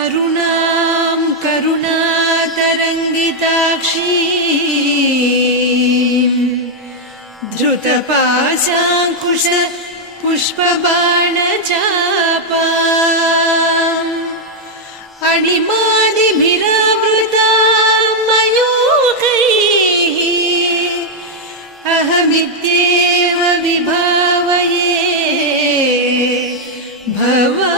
अरुणां करुणातरङ्गिताक्षीं धृतपाशाङ्कुश पुष्पबाणचापाम् अणिमादिभिरावृतां मयूखैः अहमित्येव विभावये भवानी।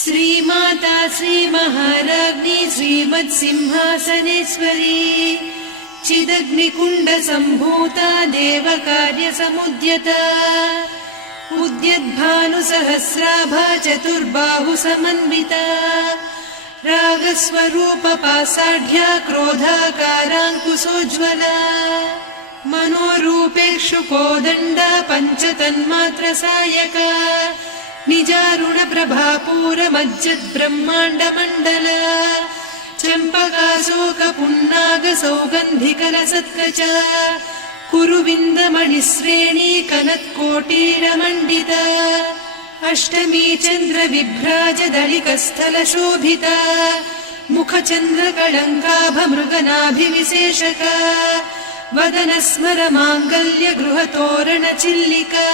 श्रीमाता श्रीमहाराज्ञी श्रीमत्सिंहासनेश्वरी चिदग्निकुण्डसम्भूता देवकार्यसमुद्यता उद्यद्भानुसहस्राभा चतुर्बाहुसमन्विता रागस्वरूपपासाढ्या क्रोधाकाराङ्कुशोज्ज्वला मनोरूपेक्षु कोदण्डा पञ्चतन्मात्रसायका निजारुणप्रभापूरमज्जद्ब्रह्माण्डमण्डला चम्पकाशोकपुन्नागसौगन्धिकलसत्कचा कुरुविन्दमणिश्रेणी कनत्कोटीरमण्डिता अष्टमी चन्द्रविभ्राजदलिकस्थलशोभिता मुखचन्द्रकळङ्काभमृगनाभिविशेषका वदनस्मरमाङ्गल्यगृहतोरणचिल्लिका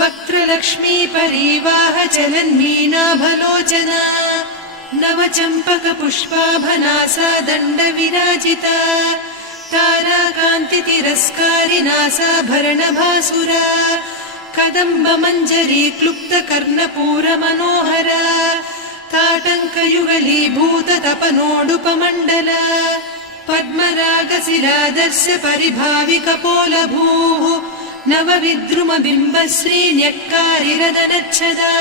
वक्त्रलक्ष्मी परिवाह चलन्मीनाभलोचना नवचम्पकपुष्पाभनासा दण्डविराजिता ताराकान्तितिरस्कारिनासाभरणभासुरा कदम्बमञ्जरी क्लुप्तकर्णपूरमनोहरा ताटङ्कयुगलीभूततपनोडुपमण्डला पद्मरागशिरादर्श परिभाविकपोलभूः नवविद्रुमबिम्बश्रीन्यक्कारिरदनच्छदा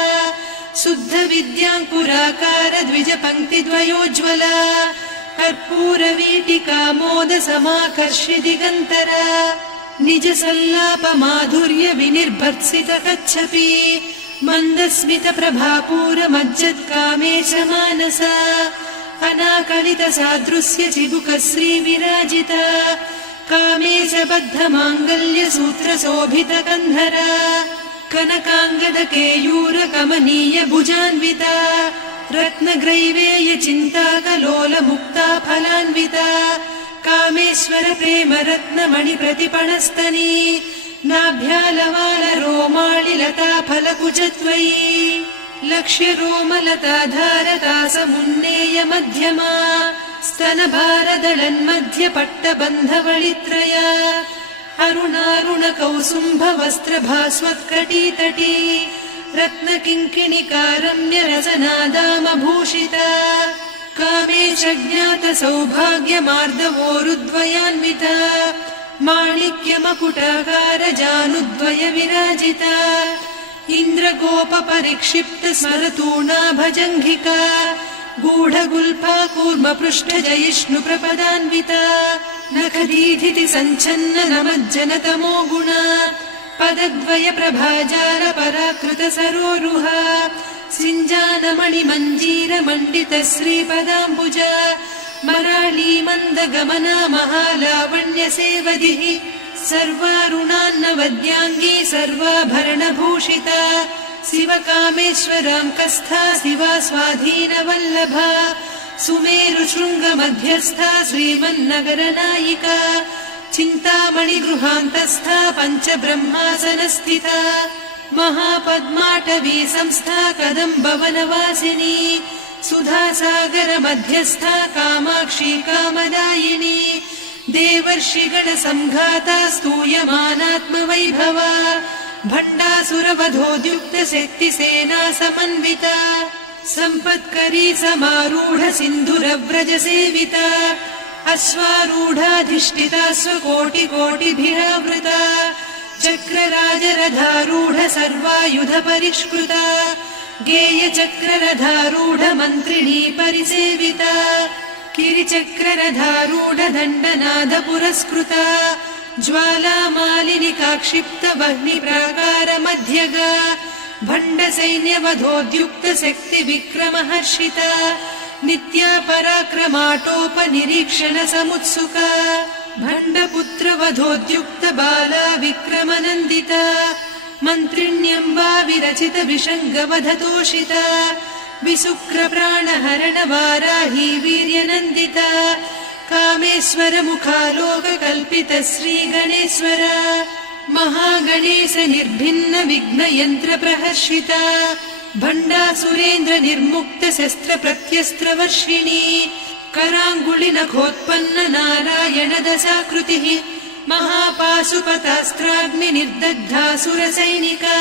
शुद्धविद्याङ्कुराकार द्विजपङ्क्तिद्वयोज्ज्वला कर्पूरवीटिकामोदसमाकर्षि दिगन्तरा निजसल्लापमाधुर्य विनिर्भर्त्सितकच्छपि मन्दस्मितप्रभापूरमज्जत्कामेशमानसा अनाकलितसादृश्य चिबुकश्रीविराजिता कामेशबद्धमाङ्गल्यसूत्रशोभितकन्धरा कनकाङ्गदकेयूरकमनीय भुजान्विता रत्नग्रैवेयचिन्ताकलोलमुक्ता फलान्विता कामेश्वर प्रेमरत्नमणिप्रतिपणस्तनी नाभ्यालवालरोमाळिलता फलकुचत्वयी लक्ष्यरोमलताधारतासमुन्नेय मध्यमा स्तनभारदळन्मध्यपट्टबन्धवळित्रया अरुणारुणकौसुम्भवस्त्रभास्वत्कटीतटी रत्नकिङ्किणिकारम्यरसनादामभूषिता कामेशज्ञातसौभाग्यमार्दवोरुद्वयान्विता माणिक्यमकुटाकारजानुद्वय विराजिता इन्द्रगोपपरिक्षिप्तस्मरतूणाभजङ्घिका गूढगुल्फा कूर्मपृष्ठजयिष्णुप्रपदान्विता नखदीधिति सञ्छन्न नमज्जनतमो गुणा पदद्वय प्रभाजाल पराकृत सरोरुहा सिञ्जानमणिमञ्जीरमण्डित श्रीपदाम्बुजा मराळी मन्दगमना महालावण्यसेवधिः सर्वारुणान्नवद्याङ्गी सर्वाभरणभूषिता शिवकामेश्वराङ्कस्था शिवा स्वाधीनवल्लभा सुमेरुशृङ्गमध्यस्था श्रीमन्नगरनायिका चिन्तामणिगृहान्तस्था पञ्चब्रह्मासनस्थिता महापद्माटवी संस्था कदम्बवनवासिनी सुधासागरमध्यस्था कामाक्षी कामदायिनी देवर्षिगणसङ्घाता स्तूयमानात्मवैभवा भण्डासुरवधोद्युक्तशक्तिसेना समन्विता सम्पत्करी समारूढ सिन्धुरव्रजसेविता अश्वारूढाधिष्ठिता स्वकोटिकोटिभिरावृता चक्रराजरथारूढ सर्वायुध परिष्कृता गेयचक्ररथारूढ मन्त्रिणी परिसेविता किरिचक्ररथारूढ दण्डनाद पुरस्कृता ज्वालामालिनिकाक्षिप्त वह्निप्राकार मध्यगा भण्डसैन्यवधोद्युक्त शक्ति विक्रमहर्षिता नित्या पराक्रमाटोपनिरीक्षण समुत्सुका भण्डपुत्र वधोद्युक्त बाला विक्रमनन्दिता मन्त्रिण्यम्बा विरचित विषङ्गवधतोषिता विसुक्र प्राणहरण वाराही वीर्यनन्दिता कामेश्वर मुखालोक कल्पित श्रीगणेश्वर महागणेश निर्भिन्न विघ्न यन्त्र प्रहर्षिता भण्डासुरेन्द्र निर्मुक्त शस्त्र प्रत्यस्त्र वर्षिणी कराङ्गुलि नखोत्पन्न नारायण दशाकृतिः महापाशुपतास्त्राग्नि निर्दग्धासुर सैनिका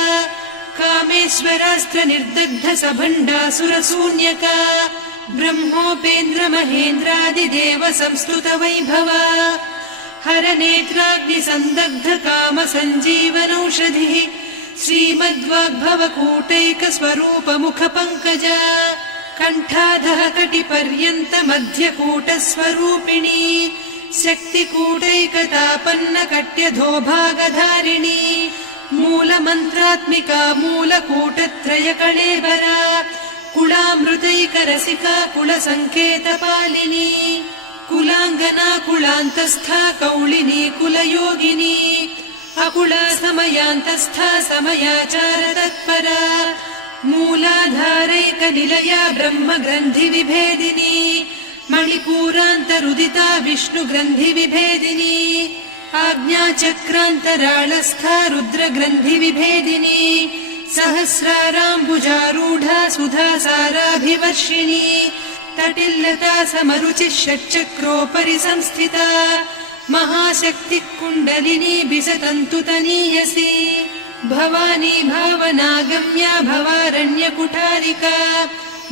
कामेश्वरास्त्र निर्दग्ध सभण्डासुर शून्यका ब्रह्मोपेन्द्र महेन्द्रादिदेव संस्तुत वैभवा हर नेत्राग्नि संदग्ध काम सञ्जीवनौषधिः श्रीमद्वाग्भव कूटैक स्वरूप मुख पङ्कजा कण्ठाधः कटिपर्यन्त मध्यकूट स्वरूपिणी शक्तिकूटैकतापन्न कट्यधो भागधारिणी मूलमन्त्रात्मिका मूलकूटत्रय कळेबरा कुलामृतैकरसिका कुलसङ्केतपालिनी कुलाङ्गना कुलान्तस्था कौलिनी कुलयोगिनी अकुला समयान्तस्था समयाचार तत्परा मूलाधारैकनिलया ब्रह्मग्रन्थि विभेदिनी मणिपूरान्तरुदिता विष्णुग्रन्थि विभेदिनी आज्ञाचक्रान्तराळस्था रुद्रग्रन्थि विभेदिनी सहस्राराम्बुजारूढा सुधासाराभिवर्षिणी तटिल्लता समरुचिः षट्चक्रोपरि संस्थिता महाशक्तिः कुण्डलिनी बिसतन्तुतनीयसी भवानी भावनागम्या भवारण्यकुठारिका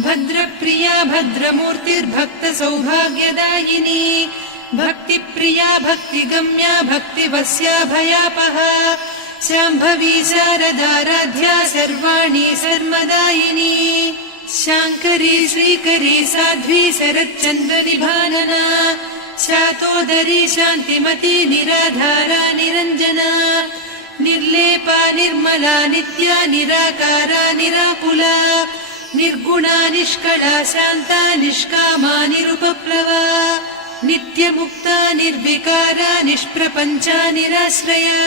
भद्रप्रिया भद्रमूर्तिर्भक्त सौभाग्यदायिनी भक्तिप्रिया भक्तिगम्या भक्तिवस्या भयापहा शाम्भवी शारदाराध्या सर्वाणि सर्वदायिनी शाङ्करी श्रीकरी साध्वी शरच्चन्द्रनिभानना शातोदरी शान्तिमती निराधारा निरञ्जना निर्लेपा निर्मला नित्या निराकारा निराकुला निर्गुणा निष्कला शान्ता निष्कामा निरुपप्लवा नित्यमुक्ता निर्विकारा निष्प्रपञ्चा निराश्रया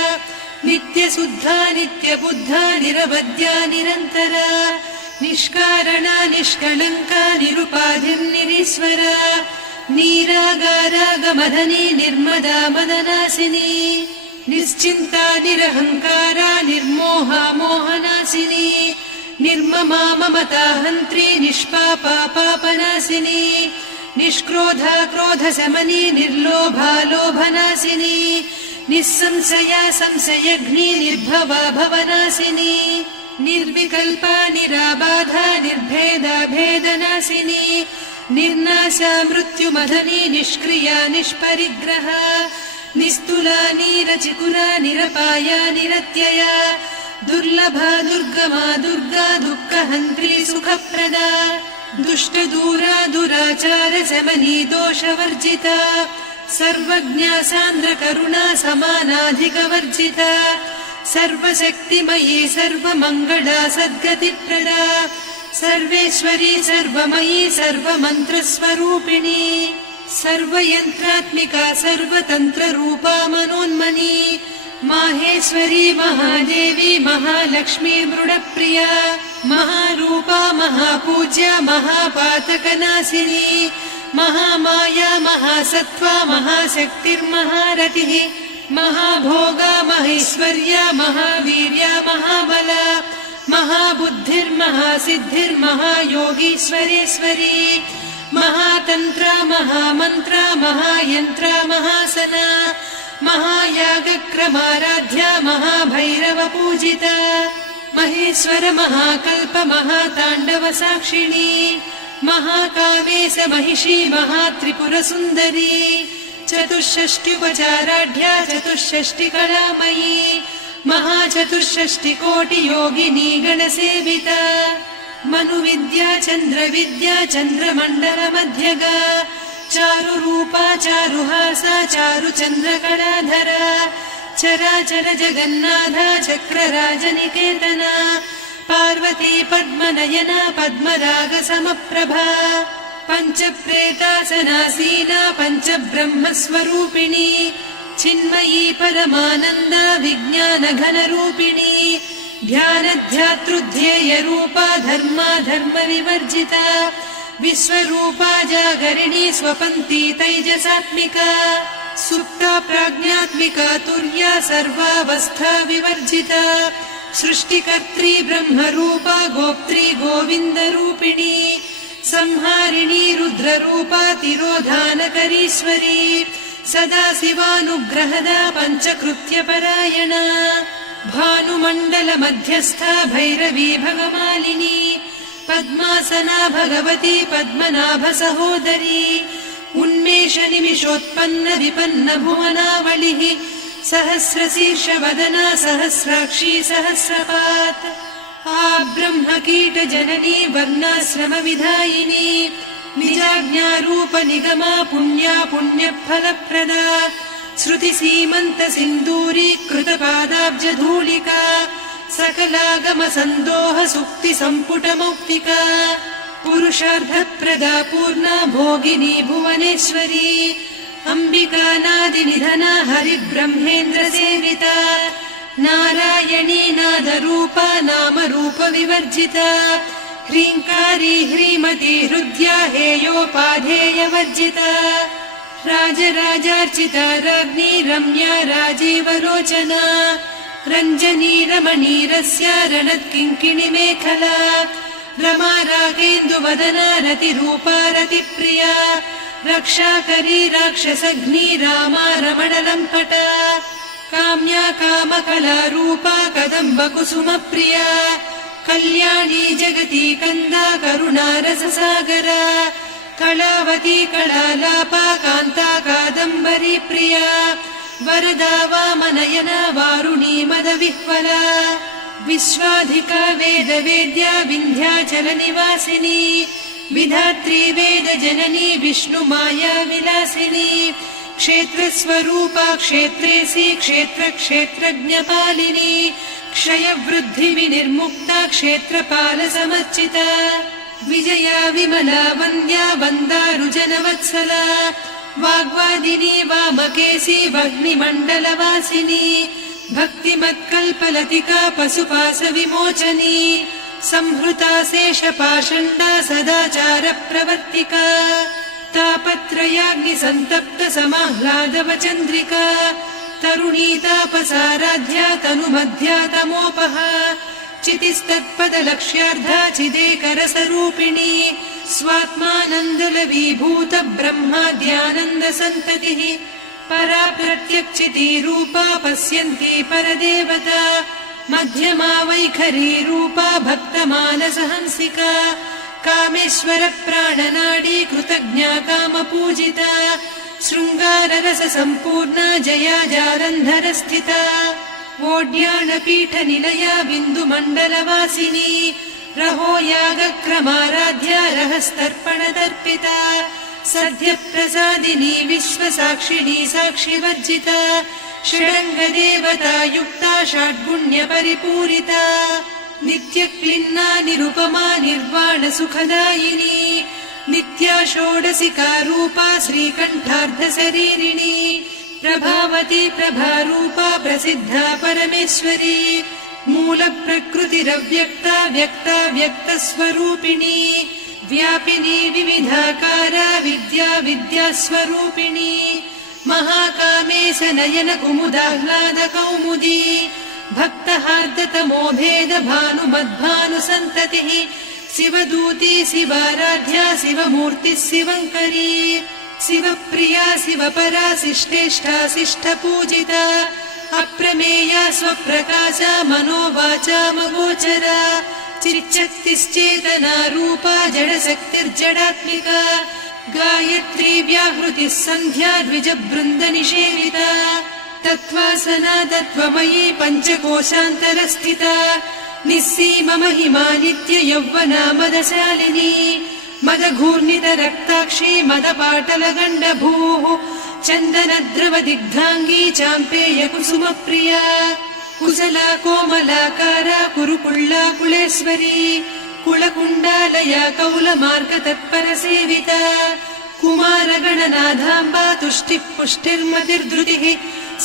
नित्यशुद्धा नित्यबुद्धा निरवद्या निरन्तरा निष्कारणा निष्कलङ्का निरुपाधिर्निरीश्वरा नीरागारागमदनी निर्मदा मदनासिनी निश्चिन्ता निरहङ्कारा निर्मोहा मोहनासिनी निर्ममा ममता हन्त्री निष्पापा पापनासिनी निष्क्रोधा क्रोधशमनी निर्लोभा लोभनासिनी निस्संशया संशयघ्नी निर्भवा भवनासिनी निर्विकल्पा निराबाधा निर्भेदा भेदनासिनी निर्नाशा मृत्युमदनी निष्क्रिया निष्परिग्रहा निस्तुला नीरचिकुरा निरपाया निरत्यया दुर्लभा दुर्गमा दुर्गा दुःखहन्त्री सुखप्रदा दुष्टदूरा दुराचार शमनी दोषवर्जिता सर्वज्ञा सान्द्र करुणा समानाधिकवर्जिता सर्वशक्तिमयी सर्वमङ्गला सद्गतिप्रदा सर्वेश्वरी सर्वमयी सर्वमन्त्रस्वरूपिणी सर्वयन्त्रात्मिका सर्वतन्त्ररूपा मनोन्मनी माहेश्वरी महादेवी महालक्ष्मी मृडप्रिया महारूपा महापूज्या महापातकनाशिनी महामाया महासत्त्वा महाशक्तिर्महारतिः महाभोगा महेश्वर्या महावीर्या महाबला महाबुद्धिर्महासिद्धिर्महायोगीश्वरेश्वरी महातन्त्रा महामन्त्रा महायन्त्रा महासना महायागक्रमाराध्या महाभैरवपूजिता महेश्वर महाकल्प महाताण्डव साक्षिणी महाकामेश महिषी महात्रिपुरसुन्दरी चतुष्षष्ट्युपचाराढ्या चतुष्षष्टिकलामयी महाचतुष्षष्टिकोटियोगिनी गणसेविता मनुविद्या चन्द्रविद्या चन्द्रमण्डलमध्यगा चारुरूपा चारुहासा चारुचन्द्रकलाधरा चराचर जगन्नाथा चक्रराजनिकेतना पार्वती पद्मनयना पद्मरागसमप्रभा पञ्चप्रेतासनासीना पञ्चब्रह्मस्वरूपिणी चिन्मयी परमानन्दा विज्ञानघनरूपिणी ध्यानध्यातृध्येयरूपा धर्मा धर्मविवर्जिता विश्वरूपा जागरिणी स्वपन्ती तैजसात्मिका सुप्ता प्राज्ञात्मिका तुर्या सर्वावस्था विवर्जिता सृष्टिकर्त्री ब्रह्मरूपा गोप्त्री गोविन्दरूपिणी संहारिणी रुद्ररूपा तिरोधानकरीश्वरी सदा शिवानुग्रहदा पञ्चकृत्यपरायणा भानुमण्डलमध्यस्था भैरवी भगमालिनी पद्मासना भगवती पद्मनाभसहोदरी उन्मेषनिमिषोत्पन्न विपन्न भुवनावलिः सहस्रशीर्षवदना सहस्राक्षी सहस्रपात् ब्रह्मकीटजननी वर्णाश्रमविधायिनी निजाज्ञारूपनिगमा पुण्या पुण्यफलप्रदा श्रुतिसीमन्तसिन्दूरीकृतपादाब्जधूलिका सकलागमसन्दोह सुक्तिसम्पुटमौक्तिका पुरुषार्थप्रदा पूर्णा भोगिनी भुवनेश्वरी अम्बिकानादिनिधना हरिब्रह्मेन्द्रसेविता नारायणी नादरूपा नामरूपविवर्जिता ह्रीङ्कारी ह्रीमती हृद्या हेयोपाधेयवर्जिता राजराजार्चिता राज्ञी रम्या राजीवलोचना रञ्जनी रमणीरस्या रणत्किङ्किणिमेखला रमा रागेन्दुवदना रतिरूपा रतिप्रिया रक्षाकरी राक्षसघ्नी रामा रमणलम्पटा काम्या कामकलारूपा कदम्बकुसुमप्रिया कल्याणी जगती कन्दा करुणा रससागरा कलावती कलालापा कान्ता कादम्बरी प्रिया वरदा वामनयना वारुणी मदविह्वला विश्वाधिका वेदवेद्या विन्ध्याचलनिवासिनी विधात्री वेदजननी विष्णुमाया विलासिनी क्षेत्रस्वरूपा क्षेत्रेसी क्षेत्रक्षेत्रज्ञपालिनी क्षयवृद्धिविनिर्मुक्ता क्षेत्रपालसमर्चिता विजया विमला वन्द्या वन्दारुजनवत्सला वाग्वादिनी वामकेशी वह्निमण्डलवासिनी भक्तिमत्कल्पलतिका पशुपाशविमोचनी संहृता शेषपाषण्डा सदाचारप्रवर्तिका तापत्रयाग्निसन्तप्त समाह्लादवचन्द्रिका तरुणी तापसाराध्या तनुमध्या तमोपहा चितिस्तत्पदलक्ष्यार्धा चिदेकरसरूपिणी स्वात्मानन्दलवीभूत ब्रह्माद्यानन्दसन्ततिः परा प्रत्यक्षितीरूपा पश्यन्ती परदेवता मध्यमा वैखरी रूपा भक्तमानसहंसिका कामेश्वर प्राणनाडी कृतज्ञा कामपूजिता शृङ्गाररस सम्पूर्णा जया जालन्धरस्थिता वोड्याणपीठनिलया बिन्दुमण्डलवासिनी रहो यागक्रमाराध्या रहस्तर्पणतर्पिता सद्यप्रसादिनी विश्वसाक्षिणी साक्षिवर्जिता षडङ्गदेवता युक्ता षड्गुण्यपरिपूरिता नित्यक्लिन्ना निरुपमा निर्वाणसुखदायिनी नित्या षोडशिका रूपा श्रीकण्ठार्धशरीरिणी प्रभावती प्रभारूपा प्रसिद्धा परमेश्वरी मूलप्रकृतिरव्यक्ता व्यक्ता व्यक्तस्वरूपिणी व्यापिनी विविधाकारा विद्या विद्यास्वरूपिणी महाकामेश नयन कुमुदाह्लाद कौमुदी भक्तहार्दतमो भेद भानुमद्भानुसन्ततिः शिवदूती शिवाराध्या शिवमूर्तिः शिवङ्करी शिवप्रिया शिवपरा शिष्टेष्ठा शिष्टपूजिता अप्रमेया स्वप्रकाशा मनोवाचामगोचरा चिच्चक्तिश्चेतना रूपा जडशक्तिर्जडात्मिका गायत्री व्याहृतिः सन्ध्या द्विजबृन्दनिषेविता तत्त्वासना तत्त्वमयी पञ्चकोशान्तरस्थिता निस्सीम महिमा नित्य यौवना मदशालिनी मदघूर्णितरक्ताक्षी मदपाटलगण्डभूः चन्दनद्रवदिग्धाङ्गी चाम्पेय कुसुमप्रिया कुशला कोमलाकारा कुरुकुळ्ळा कुलेश्वरी कुलकुण्डालया कौलमार्गतत्परसेविता कुमारगणनाथाम्बा तुष्टिः पुष्टिर्मतिर्धृतिः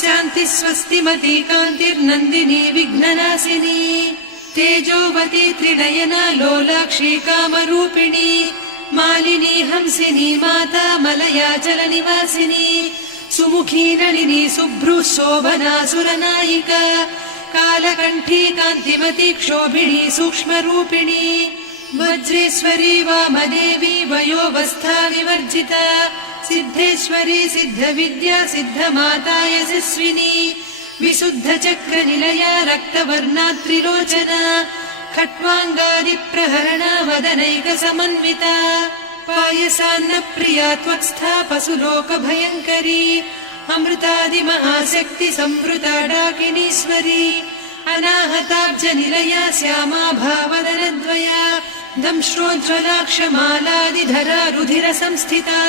शान्तिः स्वस्तिमती कान्तिर्नन्दिनी विघ्ननाशिनी तेजोवती त्रिनयना लोलाक्षी कामरूपिणी मालिनी हंसिनी माता मलया जलनिवासिनी सुमुखी नलिनी शुभ्रुः शोभना सुरनायिका कालकण्ठी कान्तिमती क्षोभिणी सूक्ष्मरूपिणी वज्रेश्वरी वामदेवी वयोवस्था विवर्जिता सिद्धेश्वरी सिद्धविद्या सिद्धमाता यशस्विनी विशुद्धचक्रनिलया रक्तवर्णा त्रिलोचना खट्वाङ्गादिप्रहरणा वदनैकसमन्विता पायसान्नप्रिया त्वक्स्था पशुलोकभयङ्करी अमृतादिमहाशक्ति संवृता डाकिनीश्वरी अनाहताब्जनिलया श्यामा भावदनद्वया दंश्रोज्ज्वलाक्षमालादिधरा रुधिरसंस्थिता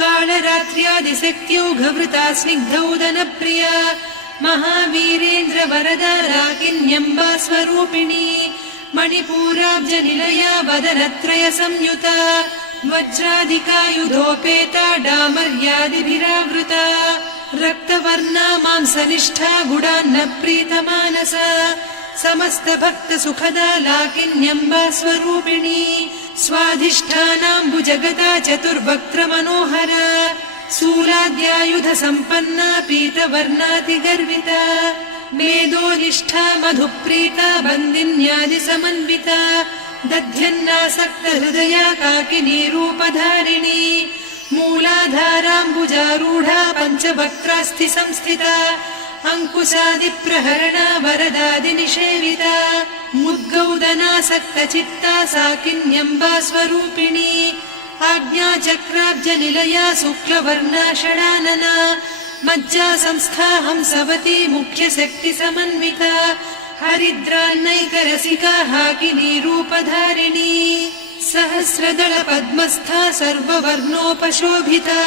कालरात्र्यादिशक्त्यौघवृता स्निग्धौदनप्रिया महावीरेन्द्रवरदा राकिन्यम्बा स्वरूपिणी मणिपूराब्जनिलया वदनत्रय संयुता वज्राधिकायुधोपेता डामर्यादिभिरावृता रक्तवर्णा मांसनिष्ठा गुडान्नप्रीतमानसा समस्तभक्तसुखदा लाकिन्यम्बा स्वरूपिणी स्वाधिष्ठानाम्बुजगदा चतुर्वक्त्रमनोहरा शूलाद्यायुधसम्पन्ना पीतवर्णातिगर्विता मेदोनिष्ठा मधुप्रीता बन्दिन्यादिसमन्विता दध्यन्नासक्तहृदया काकिनी रूपधारिणी मूलाधाराम्बुजारूढा पञ्चवक्त्रास्थि संस्थिता अङ्कुशादिप्रहरणा वरदादिनिषेविता मुद्गौदनासक्तचित्ता साकिन्यम्बा स्वरूपिणी आज्ञाचक्राब्जनिलया शुक्लवर्णा षडानना मज्जा संस्था हंसवती मुख्यशक्तिसमन्विता हरिद्रान्नैकरसिका हाकिनी रूपधारिणी सहस्रदल पद्मस्था सर्ववर्णोपशोभिता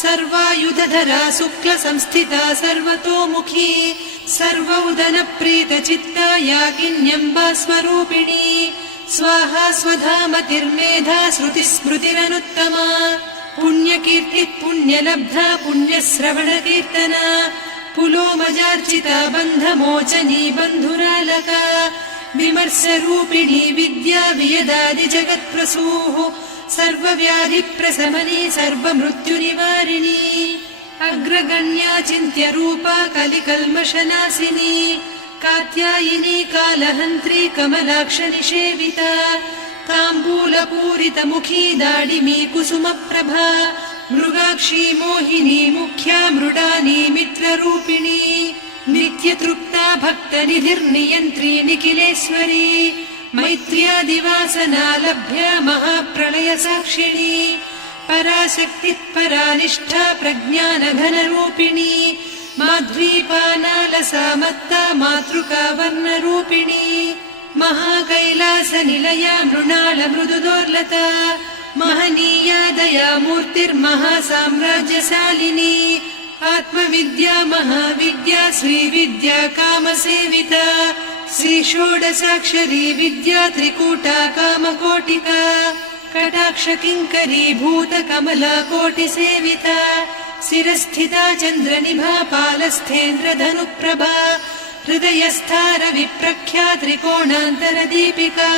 सर्वायुधधरा शुक्लसंस्थिता सर्वतोमुखी सर्वौदनप्रीतचित्ता याकिन्यम्बा स्वरूपिणी स्वाहा स्वधामतिर्मेधा श्रुतिस्मृतिरनुत्तमा पुण्यकीर्तिः पुण्यलब्धा पुण्यश्रवणकीर्तना पुलोमजार्चिता बन्धमोचनी बन्धुरालका विमर्शरूपिणी विद्या वियदादि जगत्प्रसूः सर्वव्याधिप्रशमनी सर्वमृत्युनिवारिणी अग्रगण्या चिन्त्यरूपा कलिकल्मषनाशिनी कात्यायिनी कालहन्त्री कमलाक्षनिषेविता ताम्बूलपूरितमुखी दाडिमी कुसुमप्रभा मृगाक्षी मोहिनी मुख्या मृडानी मित्ररूपिणी नित्यतृप्ता भक्तनिधिर्नियन्त्री निखिलेश्वरी मैत्र्यादिवासना लभ्या महाप्रलयसाक्षिणी पराशक्तिः परानिष्ठा प्रज्ञानघनरूपिणी माध्वीपानालसा मत्ता मातृका वर्णरूपिणी महाकैलासनिलया मृणाल मृदुदोर्लता महनीया दया मूर्तिर्महासाम्राज्यशालिनी आत्मविद्या महाविद्या श्रीविद्या कामसेविता श्रीषोडशाक्षरी विद्या त्रिकूटा कामकोटिका कटाक्षकिङ्करी भूतकमला कोटिसेविता शिरस्थिता चन्द्रनिभा पालस्थेन्द्रधनुप्रभा हृदयस्था रविप्रख्या त्रिकोणान्तरदीपिका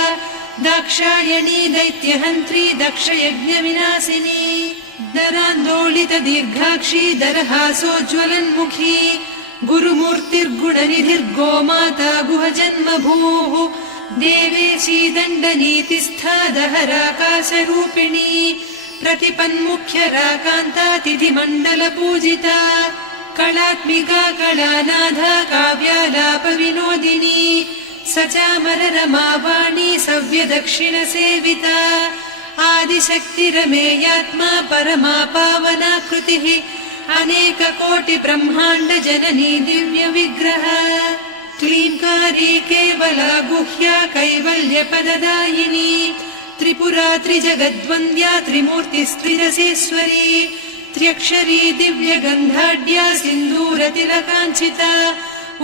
दाक्षायणी दैत्यहन्त्री दक्षयज्ञविनाशिनी दरान्दोलितदीर्घाक्षी दरहासोज्ज्वलन्मुखी गुरुमूर्तिर्गुणनिधिर्गोमाता गुहजन्मभूः देवेशी दण्डनीतिस्था दहराकाशरूपिणी प्रतिपन्मुख्यराकान्ता तिथिमण्डलपूजिता कलात्मिका कलानाथा काव्यालापविनोदिनी सचामररमावाणी सव्यदक्षिणसेविता आदिशक्तिरमेयात्मा परमा पावनाकृतिः अनेककोटिब्रह्माण्डजननी दिव्यविग्रह क्लीङ्कारी केवला गुह्या कैवल्यपददायिनी त्रिपुरा त्रिजगद्वन्द्या त्रिमूर्तिस्त्रिदशेश्वरी त्र्यक्षरी दिव्यगन्धाढ्या सिन्दूरतिलकाञ्चिता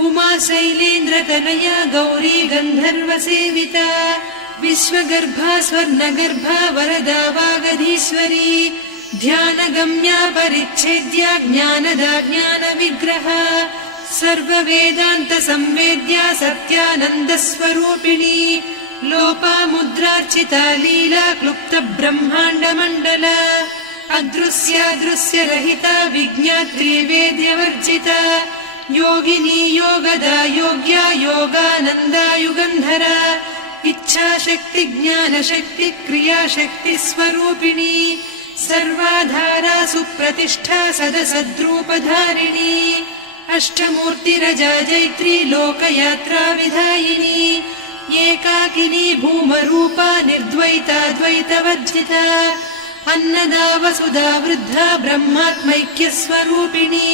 उमा शैलेन्द्रतनया गौरी गन्धर्वसेविता विश्वगर्भा स्वर्णगर्भा वरदा वागधीश्वरी ध्यानगम्या परिच्छेद्या ज्ञानदा ज्ञानविग्रहा सर्ववेदान्त संवेद्या सत्यानन्दस्वरूपिणी लोपामुद्रार्चिता लीला क्लुप्त ब्रह्माण्डमण्डला अदृश्यादृश्यरहिता विज्ञात्री वेद्यवर्जिता योगिनी योगदा योग्या योगानन्दा युगन्धरा इच्छाशक्ति ज्ञानशक्ति क्रियाशक्ति स्वरूपिणी सर्वाधारा सुप्रतिष्ठा सदसद्रूपधारिणी अष्टमूर्तिरजा जैत्री लोकयात्रा विधायिनी एकाकिनी भूमरूपा निर्द्वैता द्वैतवर्जिता अन्नदा वसुधा वृद्धा ब्रह्मात्मैक्यस्वरूपिणी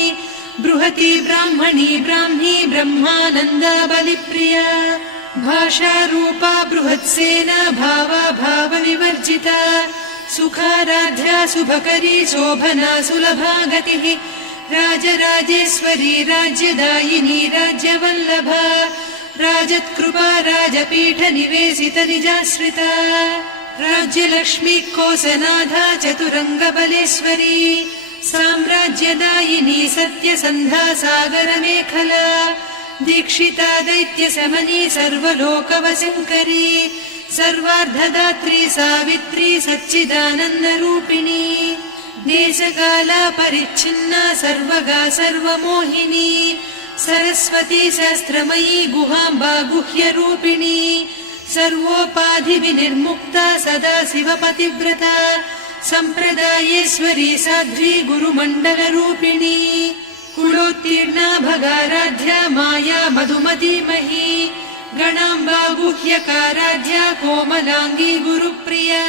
बृहती ब्राह्मणी ब्राह्मी ब्रह्मानन्दा बलिप्रिया भाषारूपा बृहत्सेना भावा भावविवर्जिता सुखाराध्या शुभकरी शोभना सुलभा गतिः राजराजेश्वरी राज्यदायिनी राज्यवल्लभा राजत्कृपा राजपीठ निवेशित निजाश्रिता राज्यलक्ष्मी कोसनाधा चतुरङ्गबलेश्वरी साम्राज्यदायिनी सत्यसन्धा सागरमेखला दीक्षिता दैत्यशमनी सर्वलोकवशङ्करी सर्वार्धदात्री सावित्री सच्चिदानन्दरूपिणी देशकाला परिच्छिन्ना सर्वगा सर्वमोहिनी सरस्वती शास्त्रमयी गुहाम्बा गुह्यरूपिणी सर्वोपाधिविनिर्मुक्ता सदा शिवपतिव्रता सम्प्रदायेश्वरी साध्वी गुरुमण्डलरूपिणी कुलोत्तीर्णा भगाराध्या माया मधुमतीमही गणाम्बा गुह्यकाराध्या कोमलाङ्गी गुरुप्रिया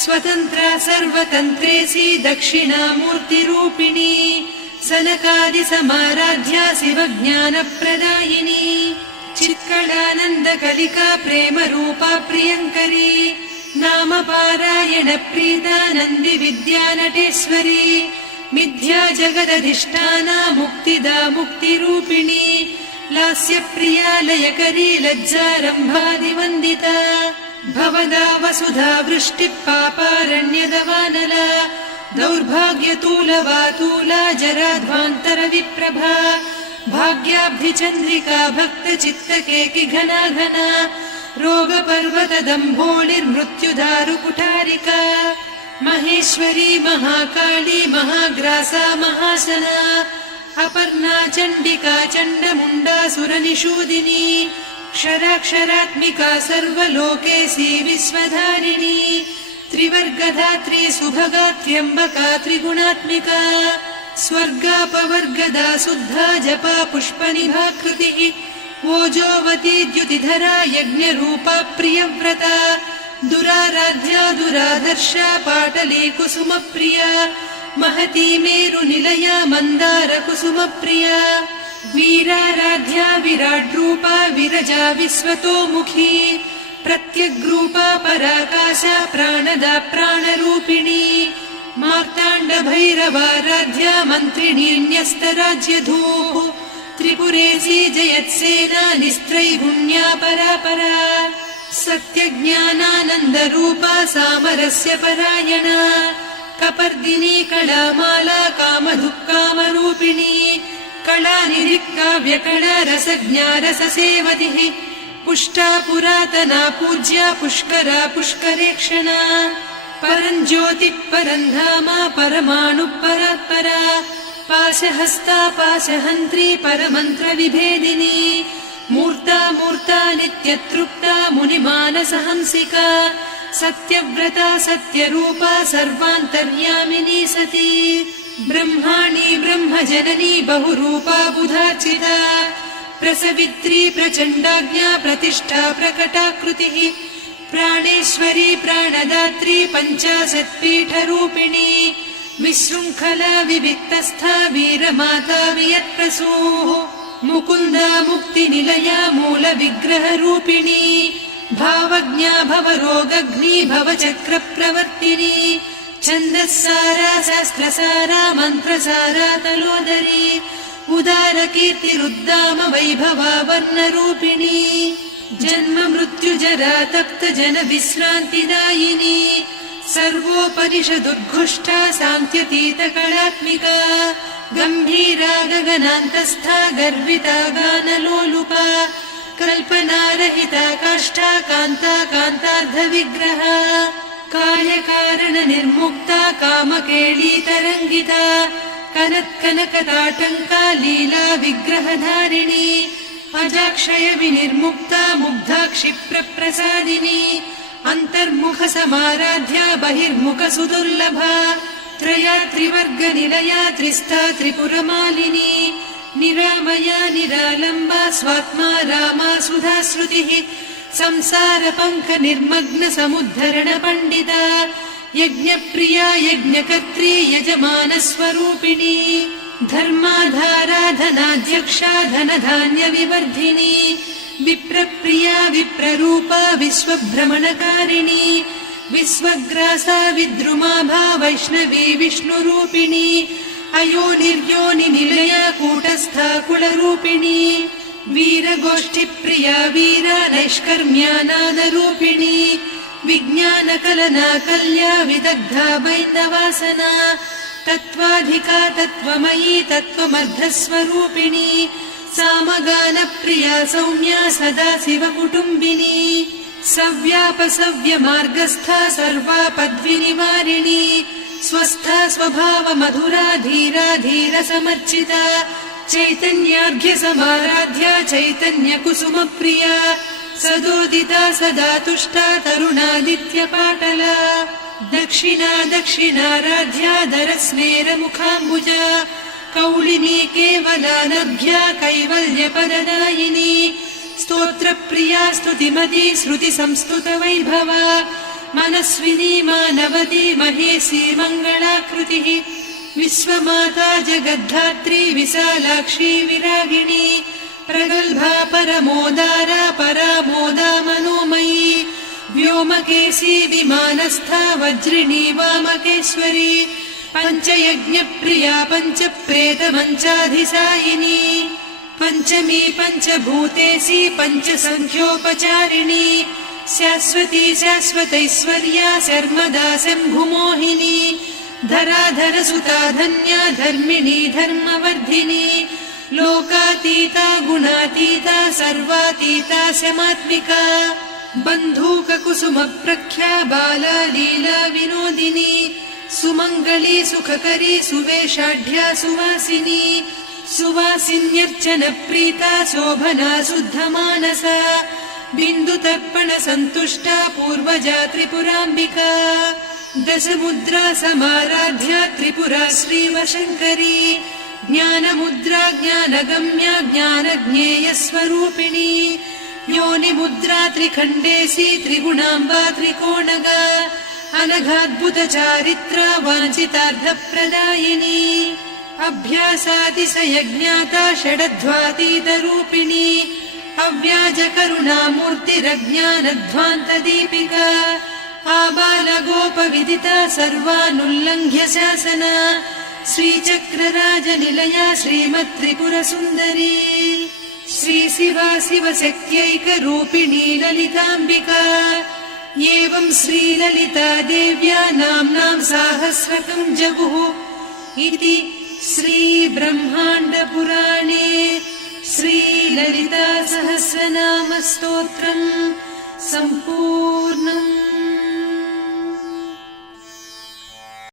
स्वतन्त्रा सर्वतन्त्रेसी दक्षिणामूर्तिरूपिणी सनकादिसमाराध्या शिवज्ञानप्रदायिनी चित्कलानन्दकलिका प्रेमरूपा प्रियङ्करी नामपारायण प्रीता नन्दिविद्यानटेश्वरी मिथ्या जगदधिष्ठाना मुक्तिदा मुक्तिरूपिणी लास्यप्रिया लयकरी लज्जारम्भादिवन्दिता भवदा वसुधा वृष्टिः पापारण्यदवानला दौर्भाग्यतूलवातूला जराध्वान्तरविप्रभा भाग्याब्धिचन्द्रिका भक्तचित्तकेकि घना घना रोगपर्वतदम्भोलिर्मृत्युदारुकुठारिका महेश्वरी महाकाली महाग्रासा महाशना अपर्णा चण्डिका चण्डमुण्डा सुरनिषूदिनी क्षराक्षरात्मिका सर्वलोकेशी विश्वधारिणी त्रिवर्गधात्री सुभगा त्र्यम्बका त्रिगुणात्मिका स्वर्गापवर्गदा शुद्धा जपा पुष्पनिभाकृतिः ओजोवती द्युतिधरा यज्ञरूपा प्रियव्रता दुराराध्या दुरादर्शा पाटली कुसुमप्रिया महती मेरुनिलया मन्दार कुसुमप्रिया वीराराध्या विराड्रूपा विरजा विश्वतोमुखी प्रत्यग्रूपा पराकाशा प्राणदा प्राणरूपिणी मार्ताण्ड भैरवाराध्या मन्त्रिणी न्यस्तराज्यधूः त्रिपुरेशी जयत्सेना निस्त्रैगुण्या परापरा सत्यज्ञानानन्दरूपा सामरस्य परायणा कपर्दिनी कलामाला कामधुक्कामरूपिणी कलानिधिकाव्यकला रसज्ञा रससेवतिः पुष्टा पुरातना पूज्या पुष्करा पुष्करेक्षणा परञ्ज्योतिः परन्धामा परमाणुः परात्परा पाशहस्ता पाशहन्त्री परमन्त्रविभेदिनी मूर्ता मूर्ता नित्यतृप्ता मुनिमानसहंसिका सत्यव्रता सत्यरूपा सर्वान्तर्यामिनी सती ब्रह्माणी ब्रह्मजननी बहुरूपा बुधार्चिता प्रसवित्री प्रचण्डाज्ञा प्रतिष्ठा प्रकटाकृतिः प्राणेश्वरी प्राणदात्री पञ्चाशत्पीठरूपिणी विशृङ्खला विविक्तस्था वीरमाता वियत्प्रसूः मुकुन्दा मुक्तिनिलया मूलविग्रहरूपिणी भावज्ञा भवरोगग्नी भवचक्रप्रवर्तिनी छन्दस्सारा शास्त्रसारा मन्त्रसारा तलोदरी उदारकीर्तिरुद्दाम वैभवा वर्णरूपिणी जन्म मृत्युजरा तप्त जन विश्रान्तिदायिनी सर्वोपनिषदुद्घुष्टा सान्त्यतीत कलात्मिका गम्भीरा गगनान्तस्था गर्विता गानलोलुपा कल्पनारहिता काष्ठा कान्ता कान्तार्धविग्रहा कार्यकारण निर्मुक्ता कामकेली तरङ्गिता कनत्कनकताटङ्का लीला विग्रहधारिणी अजाक्षय विनिर्मुक्ता मुग्धा क्षिप्रप्रसादिनी अन्तर्मुख समाराध्या बहिर्मुख सुदुर्लभा त्रया त्रिवर्ग निलया त्रिस्था त्रिपुरमालिनी निरामया निरालम्बा स्वात्मा रामा सुधा श्रुतिः संसार पङ्क निर्मग्न समुद्धरण पण्डिता यज्ञप्रिया यज्ञकर्त्री यजमान स्वरूपिणी धर्माधाराधनाध्यक्षा धनधान्य विवर्धिनी विप्रप्रिया विप्ररूपा विश्वभ्रमणकारिणी विश्वग्रासा विद्रुमाभा वैष्णवी विष्णुरूपिणी अयोनिर्योनि निलया कूटस्था कुलरूपिणी वीरगोष्ठिप्रिया वीरा नैष्कर्म्यानादरूपिणी विज्ञानकलना कल्या विदग्धा वैन्दवासना तत्त्वाधिका तत्त्वमयी तत्त्वमर्धस्वरूपिणी सामगानप्रिया सौम्या सदा शिवकुटुम्बिनी सव्यापसव्यमार्गस्था सर्वा पद्विनिवारिणी स्वस्था स्वभाव मधुरा धीरा धीर समर्चिता चैतन्यार्घ्य समाराध्या चैतन्य कुसुम प्रिया सदोदिता सदा तुष्टा तरुणादित्य पाटला दक्षिणा दक्षिणाराध्या दरस्मेर मुखाम्बुजा कौलिनी केवलानभ्या कैवल्य पददायिनी स्तोत्रप्रिया स्तुतिमती श्रुति संस्तुत वैभवा मनस्विनी मानवती महेशी मङ्गलाकृतिः विश्वमाता जगद्धात्री विशालाक्षी विरागिणी प्रगल्भा परमोदारा परामोदा मनोमयी व्योमकेशी विमानस्था वज्रिणी वामकेश्वरी पञ्चयज्ञप्रिया पञ्चप्रेतमञ्चाधिसायिनी पञ्चमी पञ्चभूतेशी पञ्चसङ्ख्योपचारिणी शाश्वती शाश्वतैश्वर्या शर्मदा शम्भुमोहिनी धराधरसुता धन्या धर्मिणी धर्मवर्धिनी लोकातीता गुणातीता सर्वातीता शमात्मिका बन्धूककुसुमप्रख्या बाला लीला विनोदिनी सुमङ्गली सुखकरी सुवेशाढ्या सुवासिनी सुवासिन्यर्चन प्रीता शोभना शुद्धमानसा बिन्दुतर्पण सन्तुष्टा पूर्वजा त्रिपुराम्बिका दशमुद्रा समाराध्या त्रिपुरा श्रीवशङ्करी ज्ञानमुद्रा ज्ञानगम्या ज्ञानज्ञेयस्वरूपिणी योनिमुद्रा त्रिखण्डेशी त्रिगुणाम्बा त्रिकोणगा अनघाद्भुत चारित्रा वाञ्छितार्थप्रदायिनी अभ्यासातिशयज्ञाता षडध्वातीतरूपिणी अव्याजकरुणामूर्तिरज्ञानध्वान्तदीपिका आबालगोपविदिता सर्वानुल्लङ्घ्य शासना श्रीचक्रराजनिलया श्रीमत्त्रिपुरसुन्दरी श्रीशिवा शिवशक्त्यैकरूपिणी ललिताम्बिका एवं श्रीललिता देव्या नाम्नां साहस्रकं जगुः इति श्रीब्रह्माण्डपुराणे श्रीललिता सहस्रनामस्तोत्रम् सम्पूर्णम्।